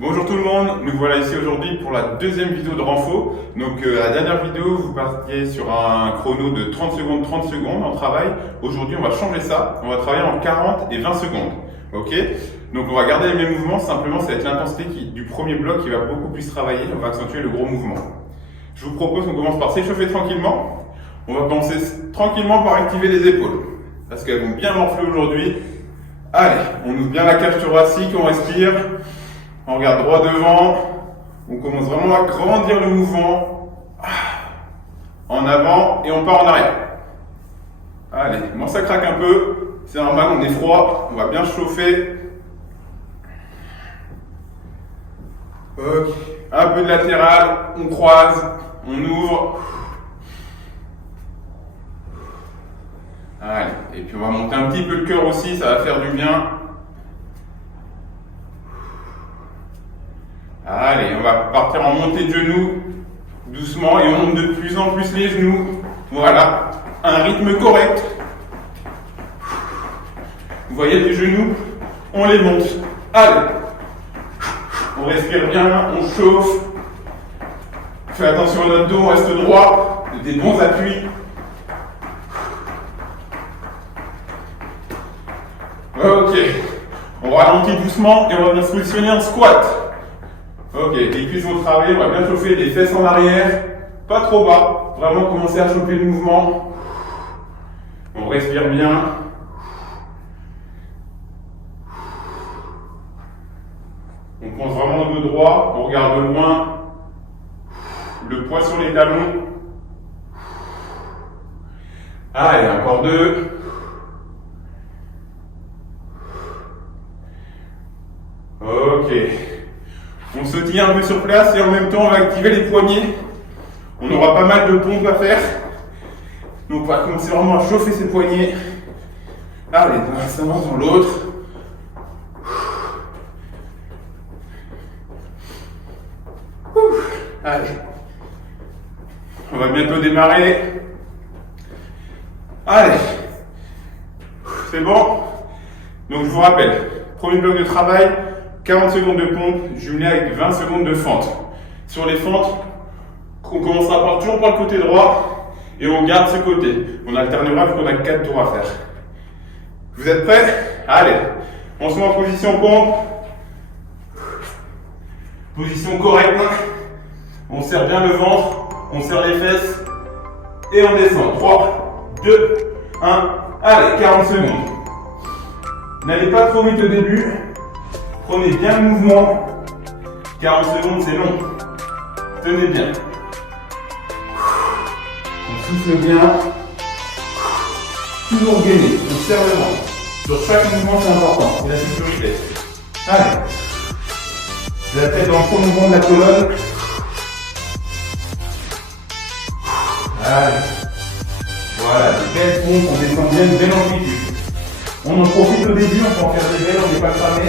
Bonjour tout le monde, nous voilà ici aujourd'hui pour la deuxième vidéo de renfo. Donc la dernière vidéo, vous partiez sur un chrono de 30 secondes en travail. Aujourd'hui, on va changer ça. On va travailler en 40 et 20 secondes. Ok? Donc on va garder les mêmes mouvements, simplement ça va être l'intensité du premier bloc qui va beaucoup plus travailler. On va accentuer le gros mouvement. Je vous propose qu'on commence par s'échauffer tranquillement. On va commencer tranquillement par activer les épaules. Parce qu'elles vont bien morfler aujourd'hui. Allez, on ouvre bien la cage thoracique, on respire. On regarde droit devant, on commence vraiment à grandir le mouvement, en avant et on part en arrière. Allez, moi ça craque un peu, c'est normal, on est froid, on va bien chauffer. Ok, un peu de latéral, on croise, on ouvre. Allez, et puis on va monter un petit peu le cœur aussi, ça va faire du bien. Allez, on va partir en montée de genoux, doucement, et on monte de plus en plus les genoux. Voilà, un rythme correct. Vous voyez les genoux, on les monte. Allez, on respire bien, on chauffe. Fais attention à notre dos, on reste droit, des bons appuis. Ok, on ralentit doucement et on va venir se positionner en squat. Ok, les cuisses vont travailler, on va bien chauffer les fesses en arrière, pas trop bas, vraiment commencer à chauffer le mouvement. On respire bien. On pense vraiment au dos droit, on regarde loin, le poids sur les talons. Allez, encore deux. Ok. On sautille un peu sur place et en même temps on va activer les poignets. On aura pas mal de pompes à faire. Donc on va commencer vraiment à chauffer ces poignets. Allez, dans un sens, dans l'autre. Allez. On va bientôt démarrer. Allez. C'est bon? Donc je vous rappelle, premier bloc de travail. 40 secondes de pompe jumelé avec 20 secondes de fente. Sur les fentes, on commencera toujours par le côté droit et on garde ce côté. On alternera vu qu'on a 4 tours à faire. Vous êtes prêts? Allez, on se met en position pompe. Position correcte. On serre bien le ventre, on serre les fesses et on descend. 3, 2, 1. Allez, 40 secondes. N'allez pas trop vite au début. Prenez bien le mouvement. 40 secondes, c'est long. Tenez bien. On souffle bien. Toujours gainé. On serre le ventre. Sur chaque mouvement, c'est important. C'est la sécurité. Allez. La tête dans le prolongement de la colonne. Allez. Voilà, des belles pompes. On descend bien une belle amplitude. On en profite au début. On peut en faire des belles. On n'est pas cramé.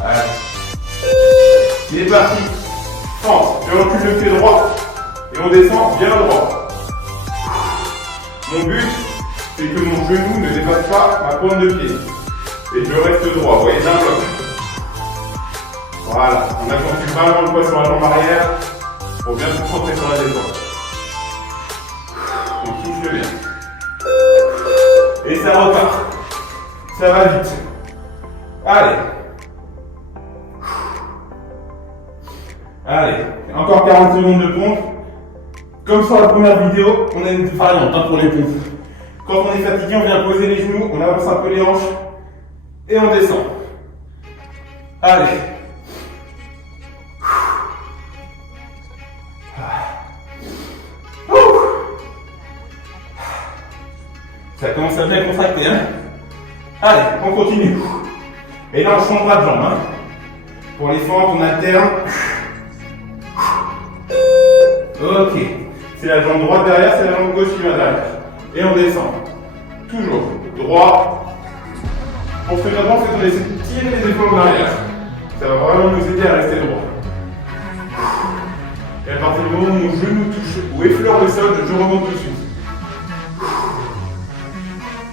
Allez. Il est parti. Fente. Je recule le pied droit. Et on descend bien droit. Mon but, c'est que mon genou ne dépasse pas ma pointe de pied. Et je reste droit. Vous voyez, d'un bloc. Voilà. On accentue vraiment le poids sur la jambe arrière pour bien se concentrer sur la détente. On souffle bien. Et ça repart. Ça va vite. Allez. Allez, encore 40 secondes de pompe. Comme sur la première vidéo, on a une variante pour les pompes. Quand on est fatigué, on vient poser les genoux, on avance un peu les hanches et on descend. Allez. Ça commence à bien contracter, hein. Allez, on continue. Et là, on changera de jambe, hein. Pour les fentes, on alterne. Ok, c'est la jambe droite derrière, c'est la jambe gauche qui va derrière. Et on descend. Toujours droit. Pour ce moment, c'est qu'on essaie de tirer les épaules en arrière. Ça va vraiment nous aider à rester droit. Et à partir du moment où mon genou touche ou effleure le sol, je remonte tout de suite.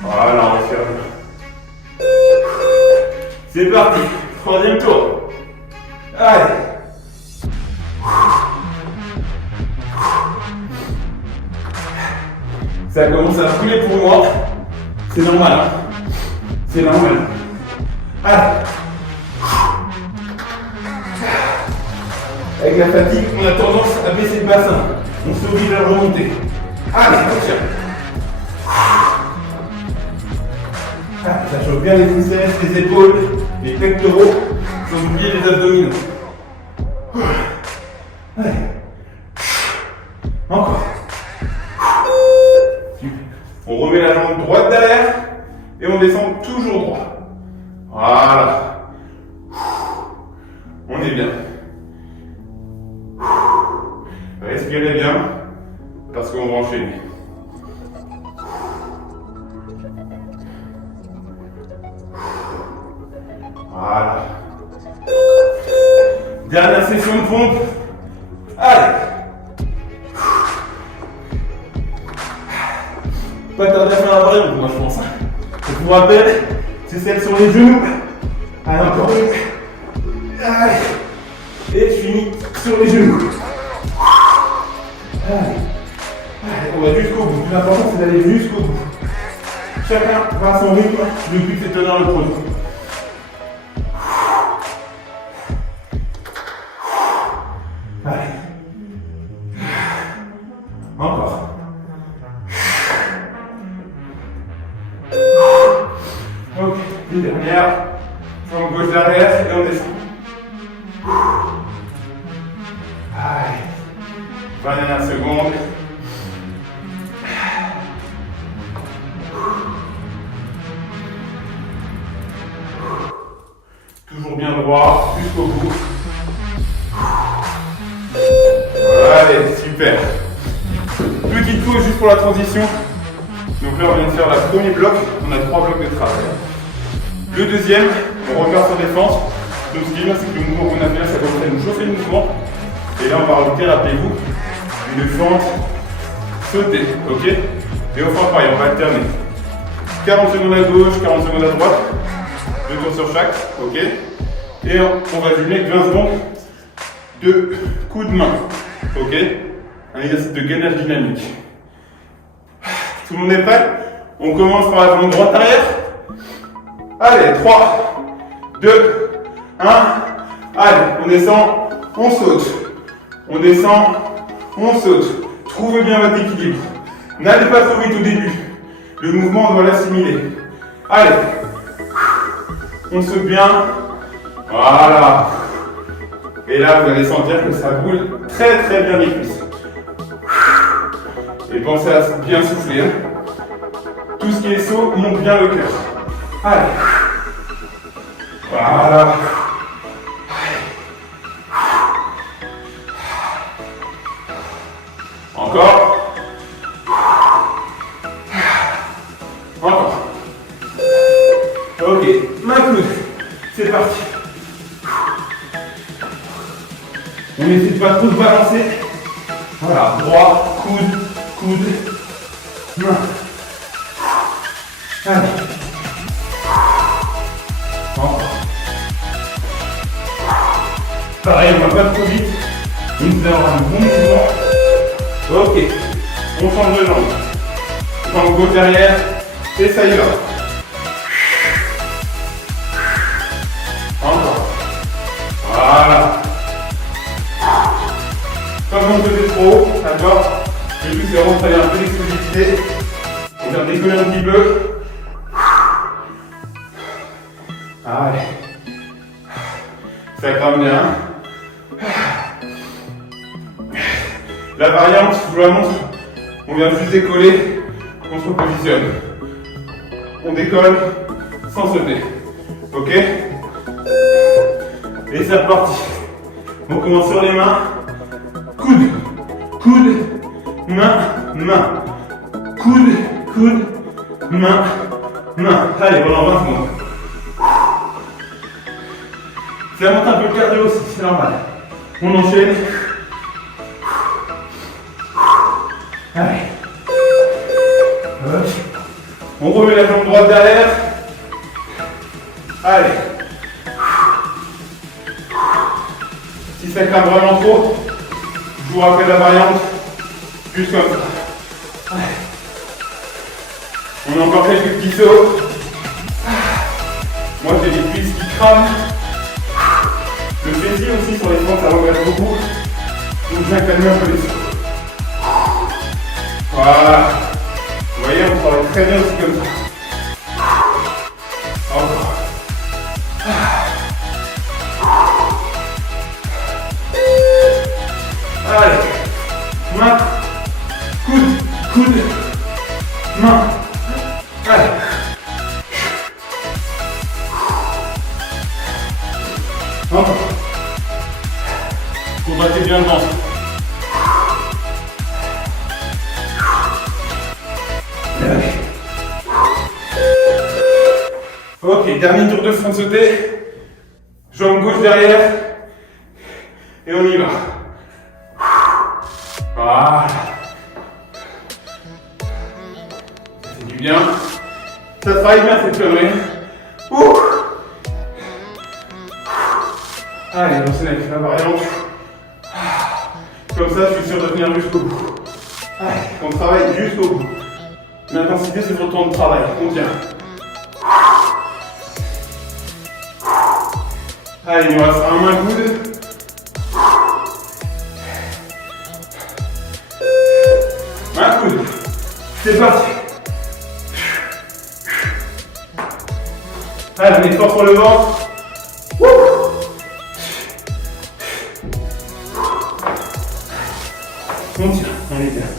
Voilà, on respire bien. C'est parti, troisième tour. Allez. Ça commence à brûler pour moi. C'est normal, hein. C'est normal. Allez. Avec la fatigue, on a tendance à baisser le bassin. On s'oblige à remonter. Allez, on tire. Ça chauffe bien les triceps, les épaules, les pectoraux, sans oublier les abdominaux. Allez. Encore. On remet la jambe droite derrière et on descend toujours droit. Voilà. On est bien. Respirez bien parce qu'on va enchaîner. Voilà. Dernière session de pompe. Allez. Pas tarder à faire la variante, moi je pense. Je vous rappelle, c'est celle sur les genoux. Allez, encore une. Allez. Et je finis sur les genoux. Allez. Allez, on va jusqu'au bout. L'important c'est d'aller jusqu'au bout. Chacun va à son rythme. Le but c'est de tenir le chrono. Allez. Encore. Ok, une dernière. Jambe gauche derrière et on descend. Allez. 20 dernières secondes. Toujours bien droit, jusqu'au bout. Allez, super. Petite pause juste pour la transition. Donc là, on vient de faire le premier bloc. On a 3 blocs de travail. Le deuxième, on repart sur défense. Donc ce qui est bien, c'est que le mouvement qu'on a fait là, ça commence à nous chauffer le mouvement. Et là, on va rajouter, rappelez-vous, une fente sautée. Ok? Et on fera pareil, on va alterner. 40 secondes à gauche, 40 secondes à droite. 2 tours sur chaque. Ok? Et on va jumeler 20 secondes de coups de main. Ok? Un exercice de gainage dynamique. Tout le monde est prêt? On commence par la jambe droite arrière. Allez, 3, 2, 1. Allez, on descend, on saute. On descend, on saute. Trouvez bien votre équilibre. N'allez pas trop vite au début. Le mouvement, on doit l'assimiler. Allez. On saute bien. Voilà. Et là, vous allez sentir que ça brûle très très bien les cuisses. Et pensez à bien souffler. Hein. Tout ce qui est saut monte bien le cœur. Allez. Voilà. Encore. Encore. Ok, main coude. C'est parti. On n'hésite pas trop de balancer. Voilà, droit, coude, coude, main. Allez. Encore. Pareil, on va pas trop vite. Nous allons avoir un bon mouvement. Ok. On change de jambe. Jambe gauche derrière. Et ça y va. Encore. Voilà. Pas besoin de peser trop haut, d'accord? Le but c'est vraiment de travailler un peu d'explosivité. On vient décoller un petit peu. Allez. Ça crame bien. La variante, je vous la montre. On vient juste décoller, on se repositionne. On décolle sans sauter. Ok? Et c'est reparti. On commence sur les mains. Coude, coude, main, main. Coude, coude, main, main. Allez, pendant 20 secondes. Ça monte un peu le cardio aussi, c'est normal. On enchaîne. Allez. On remet la jambe droite derrière. Allez. Si ça crame vraiment trop, je vous rappelle la variante, juste comme ça. On a encore quelques petits sauts. Moi j'ai des cuisses qui crament. Le fessier aussi sur les flancs, ça regarde beaucoup. Donc je viens calmer un peu les sauts. Voilà. Vous voyez, on travaille très bien aussi comme ça. Encore. Allez. Main. Coude. Coude. Main. Allez. Encore. Combattez bien le ventre. Ok, dernier tour de front sauté. Jambe gauche derrière. Et on y va. Voilà. Ça fait du bien. Ça travaille bien cette connerie. Ouh. Allez, on s'enlève avec la variante. Comme ça, je suis sûr de tenir jusqu'au bout. Allez, on travaille jusqu'au bout. L'intensité, c'est votre temps de travail. On tient. Allez, il nous reste un main coude. Main coude. C'est parti. Allez, on est fort sur le ventre. On tient, on est bien.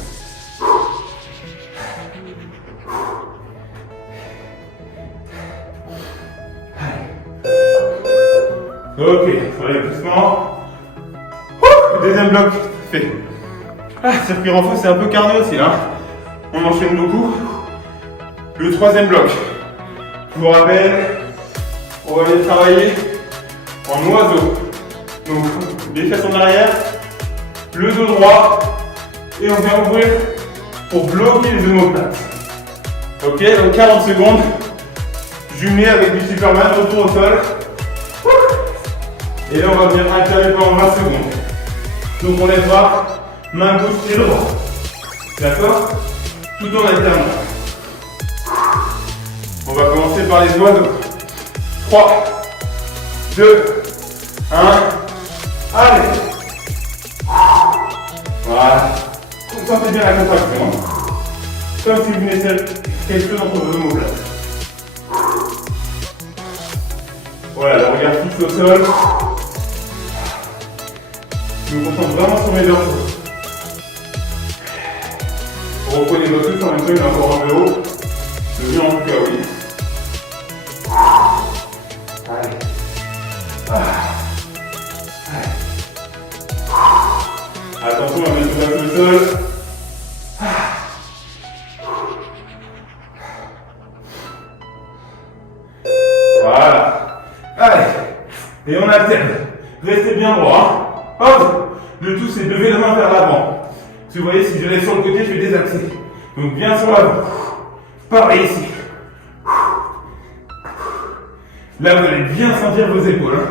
Ok, sur les doucement. Deuxième bloc fait. Circuit renfort, c'est un peu cardio aussi là. On enchaîne beaucoup. Le troisième bloc. Je vous rappelle, on va aller travailler en oiseau. Donc, les fesses en arrière, le dos droit, et on vient ouvrir pour bloquer les omoplates. Ok, donc 40 secondes, jumelé avec du Superman, retour au sol. Et là, on va venir alterner pendant 20 secondes. Donc, on lève bras, main gauche et le droit. D'accord? Tout en alternant. On va commencer par les oiseaux. 3, 2, 1. Allez! Voilà. Sentez bien la contraction. Comme si vous venez quelque chose entre vos omoplates. Voilà, le regard fixe au sol. Je me concentre vraiment sur mes dorsaux. Reprenez votre souffle en même temps, il est encore un peu haut. Le mien en tout cas, oui. Allez. Allez. Attention à mettre le bas au sol. Voilà. Allez. Et on alterne. Restez bien droit. Hop. Le tout, c'est de lever la main vers l'avant. Si vous voyez, si je lève sur le côté, je vais désaxer. Donc bien sur l'avant. Pareil ici. Là, vous allez bien sentir vos épaules.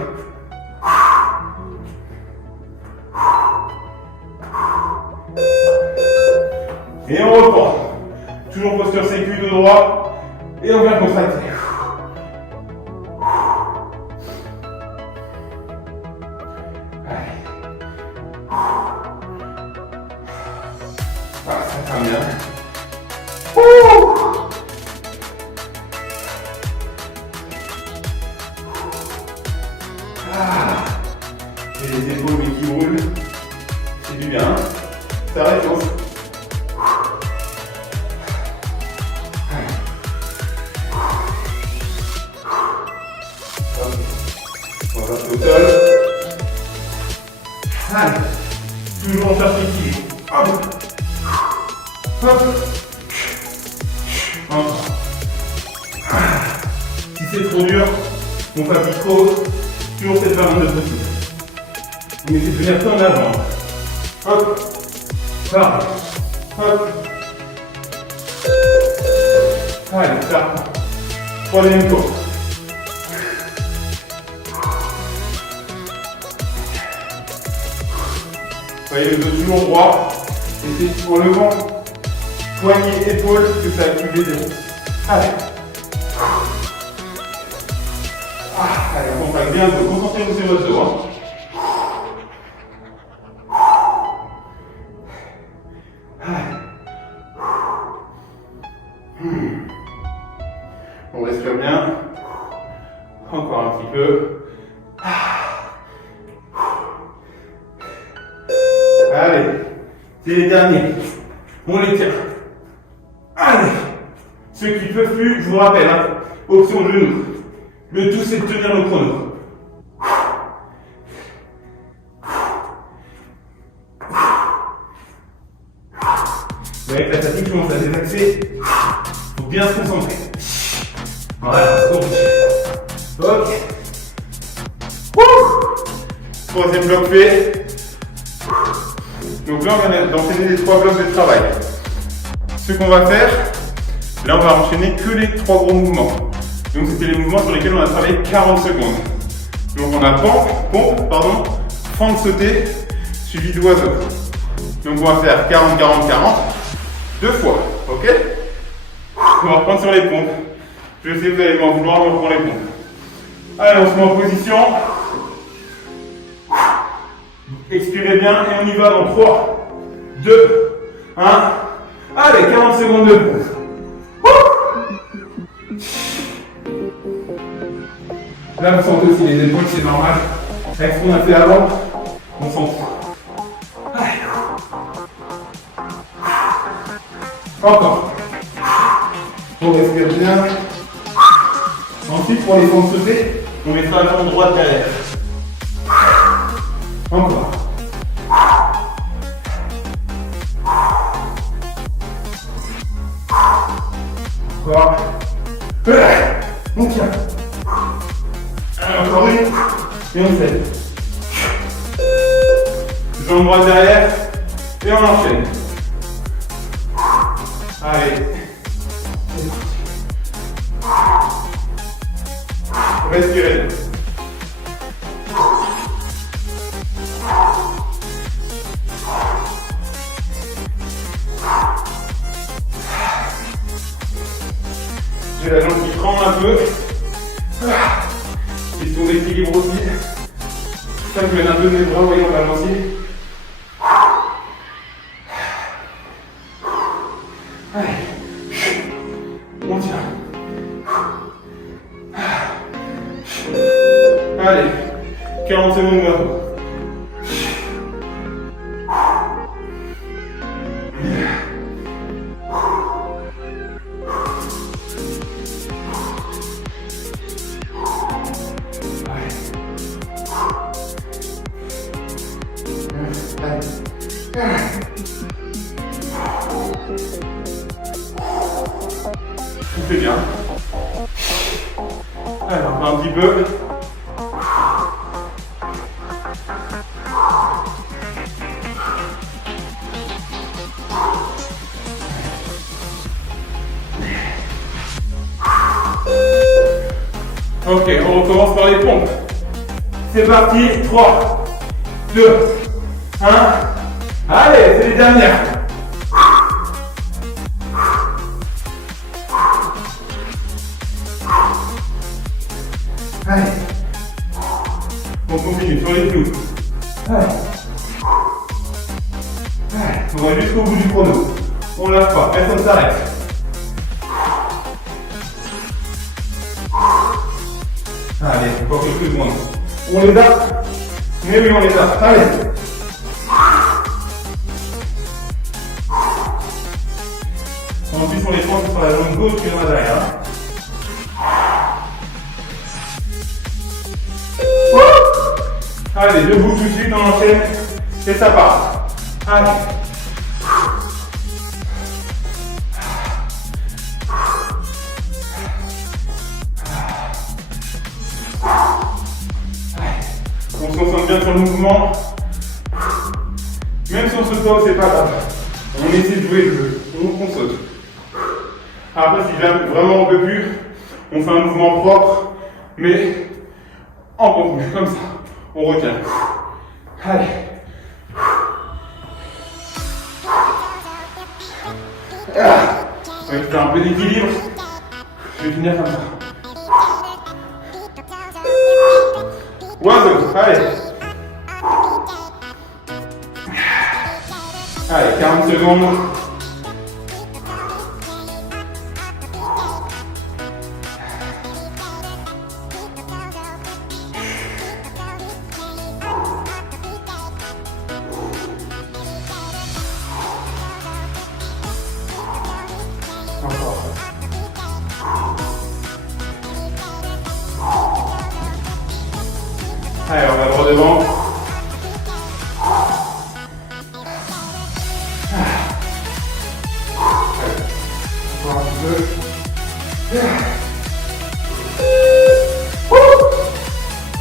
Et on reprend. Toujours posture sécu de droit. Et on vient contracter. Voilà, ça va bien. J'ai les épaules mais qui roulent. C'est du bien. Ça réchauffe. On va passer au sol. Allez. Toujours en cherche l'équilibre. Hop. Hop. Encore. Si c'est trop dur, on fatigue trop, toujours cette variante de possible. On essaie de venir tout en avant. Hop. Pareil. Hop. Allez, ça. Troisième tour. voyez le dos toujours droit. Et c'est en levant poignet, épaule que ça active les deux. Allez. Allez, on contracte bien le dos. Concentrez-vous sur votre dos. On respire bien. Encore un petit peu. Allez, c'est les derniers. On les tient. Allez. Ceux qui ne peuvent plus, je vous rappelle, option genou. Le tout, c'est de tenir le chrono. Vous voyez que la fatigue commence à désaxer. Il faut bien se concentrer. Voilà, c'est bon. Ok. Troisième bloc fait. Donc là, on vient d'enchaîner les 3 blocs de travail. Ce qu'on va faire, là, on va enchaîner que les 3 gros mouvements. Donc, c'était les mouvements sur lesquels on a travaillé 40 secondes. Donc, on a pompe, fente sautée, suivi d'oiseau. Donc, on va faire 40, 40, 40, 2 fois. Ok? On va reprendre sur les pompes. Je sais que vous allez m'en vouloir, mais on reprend les pompes. Allez, on se met en position. Expirez bien et on y va dans 3, 2, 1. Allez, 40 secondes de pause. Là, vous sentez aussi les épaules, c'est normal. Avec ce qu'on a fait avant, on s'en fout. Allez. Encore. On respire bien. Ensuite, pour les fentes sautées, on mettra la jambe droite derrière. Encore. Encore. On tient. Encore une. Et on fait. Jambe droite derrière. Et on enchaîne. Allez. Respirez. J'ai la jambe qui tremble un peu. Question d'équilibre aussi. Ça, je mets un peu mes bras, vous voyez, en balancier. Allez. On tient. Allez. 40 secondes maintenant. C'est bien. Alors, un petit peu. Ok, on recommence par les pompes. C'est parti, 3, 2, 1. Allez, c'est les dernières. Allez. On continue sur les genoux. Allez. Allez. On va jusqu'au bout du chrono. On ne lâche pas, personne ne s'arrête. Allez, encore quelques secondes. On les a. Mais oui, on les a. Allez. Ensuite, on les prend sur la jambe gauche qui est en derrière. Allez, debout tout de suite, on enchaîne. Et ça part. Allez. On se concentre bien sur le mouvement. Même si on se saute, c'est pas grave. On essaie de jouer le jeu. On saute. Après, si jamais vraiment on peut plus, on fait un mouvement propre, mais en continu, comme ça. On retient. Allez. Ouais, je fais un peu d'équilibre. Je vais finir comme ça. Oiseau, allez. Allez, 40 secondes. Encore. Allez, on va droit devant. Encore un petit peu.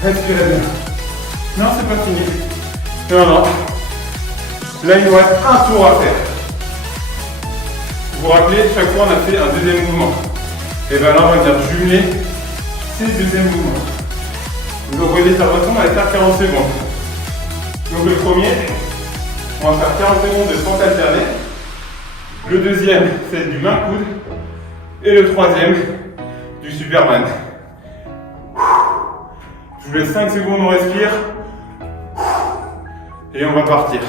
Respirez bien. Non, c'est pas fini. Non, non. Là, il nous reste un tour à faire. Vous vous rappelez, chaque fois, on a fait un deuxième mouvement. Et bien là, on va venir jumeler ces deuxièmes mouvements. Donc, vous voyez, ça ressemble à faire 40 secondes. Donc, le premier, on va faire 40 secondes de fente alternée. Le deuxième, c'est du main-coude. Et le troisième, du Superman. Je vous laisse 5 secondes, on respire. Et on va partir.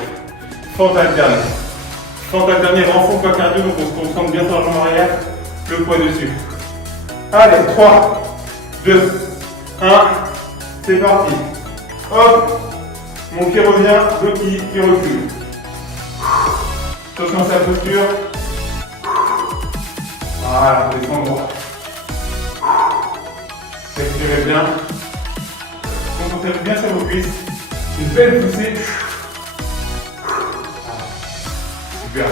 Fente alternée. Fente alternée, renfort pas cardio, donc on se concentre bien sur la jambe arrière, le poids dessus. Allez, 3, 2, 1, c'est parti. Hop, mon pied revient, le qui recule. Attention à sa posture. Voilà, descend droit. Respirez bien. Concentrez-vous bien sur vos cuisses. Une belle poussée. Super.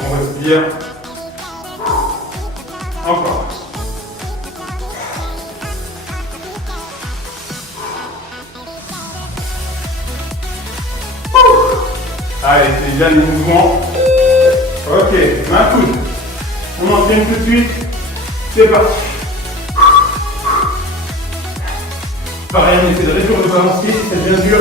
On respire. Encore. Allez, c'est bien le mouvement. Ok, main coude. On enchaîne tout de suite. C'est parti. Pareil, on essaie de réduire le balancier, c'est bien dur.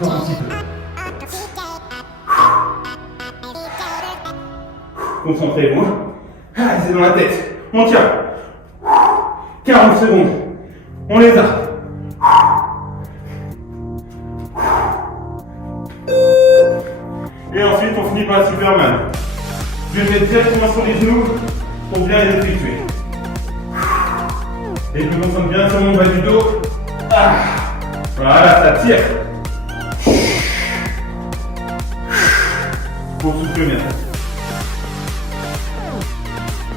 Encore un petit peu. Concentrez-vous. Allez, c'est dans la tête. On tient. 40 secondes. On les a. Et ensuite, on finit par la Superman. Je vais mettre directement sur les genoux pour bien les effectuer. Et je me concentre bien sur mon bas du dos. Voilà, ça tire. Pour souffler bien.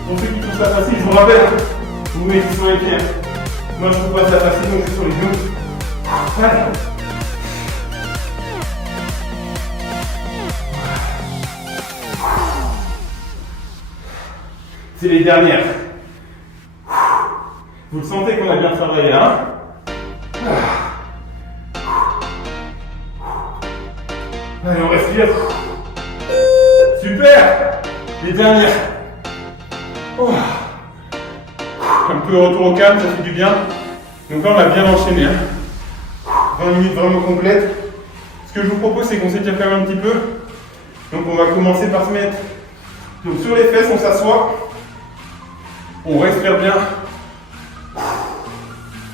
Pour ceux qui trouvent ça facile, je vous rappelle, vous mettez sur les pieds. Moi je trouve pas ça facile, donc je suis sur les genoux. Allez. C'est les dernières. Vous le sentez qu'on a bien travaillé, hein? Allez, on respire. Super! Les dernières. Oh. Un peu de retour au calme, ça fait du bien. Donc là, on a bien enchaîné. Hein. 20 minutes vraiment complètes. Ce que je vous propose, c'est qu'on s'étire quand même un petit peu. Donc on va commencer par se mettre donc, sur les fesses, on s'assoit. On respire bien.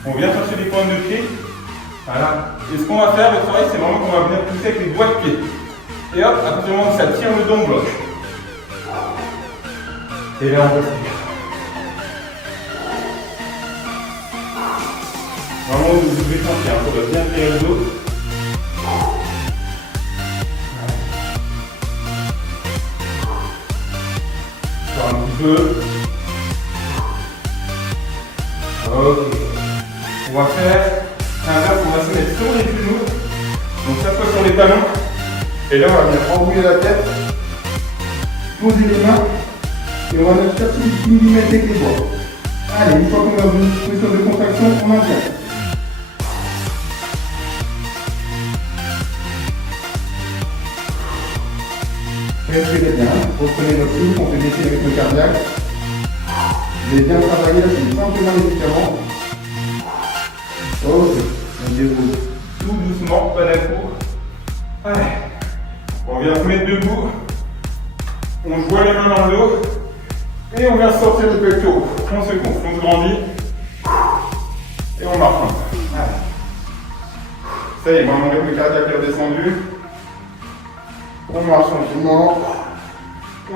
On vient chercher les pointes de pied. Voilà. Et ce qu'on va faire, le travail, c'est vraiment qu'on va venir pousser avec les doigts de pied. Et hop, à partir du moment où ça tire le dos, on bloque. Et là, on respire. Vraiment, vous devez sentir, on doit bien tirer le dos. Encore un petit peu. Ok. On va faire l'inverse, on va se mettre sur les genoux. Donc ça soit sur les talons. Et là, on va venir embrouiller la tête. Poser les mains. Et on va venir chercher les 10 mm avec les doigts. Allez, une fois qu'on est dans une position de contraction, on maintient. Respirez bien, reprenez votre souffle, on fait baisser le rythme cardiaque. Vous avez bien travaillé, là c'est simplement les médicaments. Ok, on déroule tout doucement, pas d'un coup. Allez. On vient se mettre debout. On joint les mains dans le dos. Et on vient sortir les pectoraux. On se gonfle, on se grandit. Et on marche un peu. Allez. Ça y est, mon rythme cardiaque est redescendu. On marche tranquillement.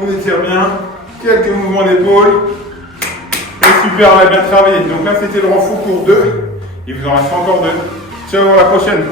On étire bien. Quelques mouvements d'épaule. Et super, on a bien travaillé. Donc là, c'était le renfort pour 2. Il vous en reste encore 2. Ciao, à la prochaine.